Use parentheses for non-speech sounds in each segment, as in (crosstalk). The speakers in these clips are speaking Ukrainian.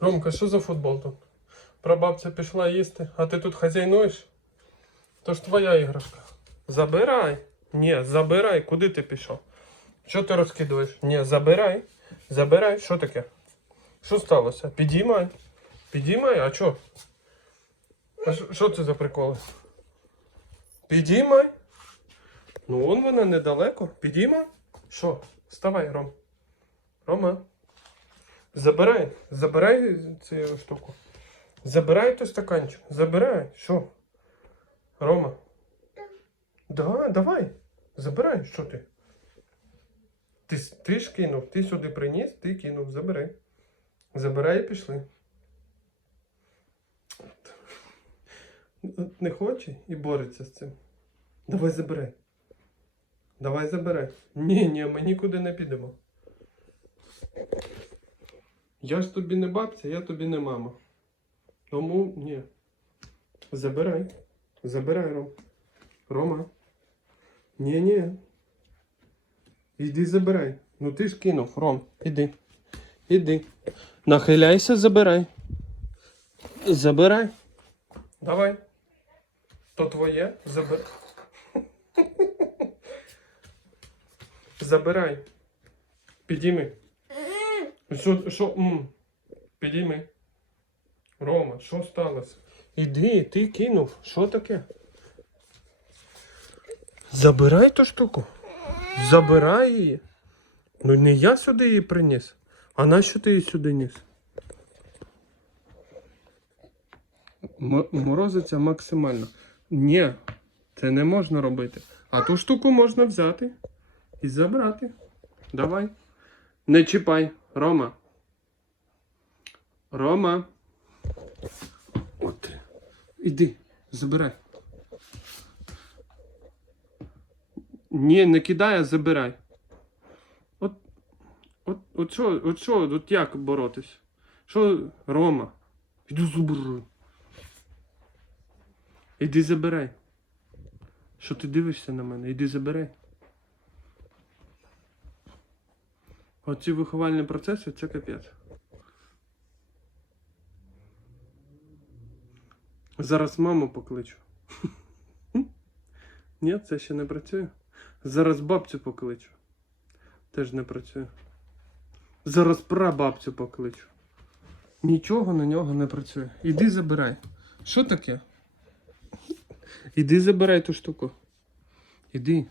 Ромка, що за футбол тут? Прабабця пішла їсти, а ти тут хазяйнуєш? То ж твоя іграшка. Забирай. Ні, забирай. Куди ти пішов? Що ти розкидуєш? Ні, забирай. Забирай. Що таке? Що сталося? Підіймай. Підіймай, а що? А що- це за приколи? Підіймай. Ну, вон вона недалеко. Підіймай. Що? Вставай, Ром. Рома. Забирай. Забирай цю штуку. Забирай той стаканчик. Забирай. Що? Рома. Да, давай. Забирай, що ти? Ти, ти ж кинув, ти сюди приніс, ти кинув, забирай. Забирай і пішли. Не хоче і бореться з цим. Давай забирай. Давай забирай. Ні, ні, ми нікуди не підемо. Я ж тобі не бабця, я тобі не мама. Тому ні. Забирай. Забирай, Ром. Рома. Ні, ні. Іди забирай. Ну ти ж кинув, Ром. Іди. Іди. Нахиляйся, забирай. Забирай. Давай. То твоє? Забирай. (laughs) Забирай. Підійми. Що, що, м? Підійми. Рома, що сталося? Іди, ти кинув. Що таке? Забирай ту штуку. Забирай її. Ну не я сюди її приніс. А нащо ти її сюди ніс? М- морозиться максимально. Ні, це не можна робити. А ту штуку можна взяти і забрати. Давай. Не чіпай, Рома. Рома. От ти. Іди, забирай. Ні, не кидай, а забирай. От, от, от що, от що, от як боротись? Що, Рома? Іди забирай. Іди забирай. Що ти дивишся на мене? Іди забирай. Оці виховальні процеси це капець. Зараз маму покличу. (laughs) Ні, це ще не працює. Зараз бабцю покличу. Теж не працює. Зараз прабабцю покличу. Нічого на нього не працює. Іди забирай. Що таке? Іди забирай ту штуку. Іди.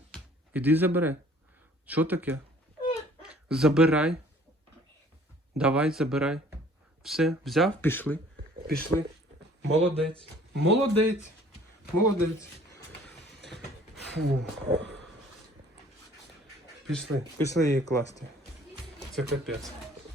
Іди забирай. Що таке? Забирай. Давай, забирай. Все, взяв, пішли. Пішли. Молодець. Молодець. Молодець. Фу. Пішли. Пішли її класти. Це капець.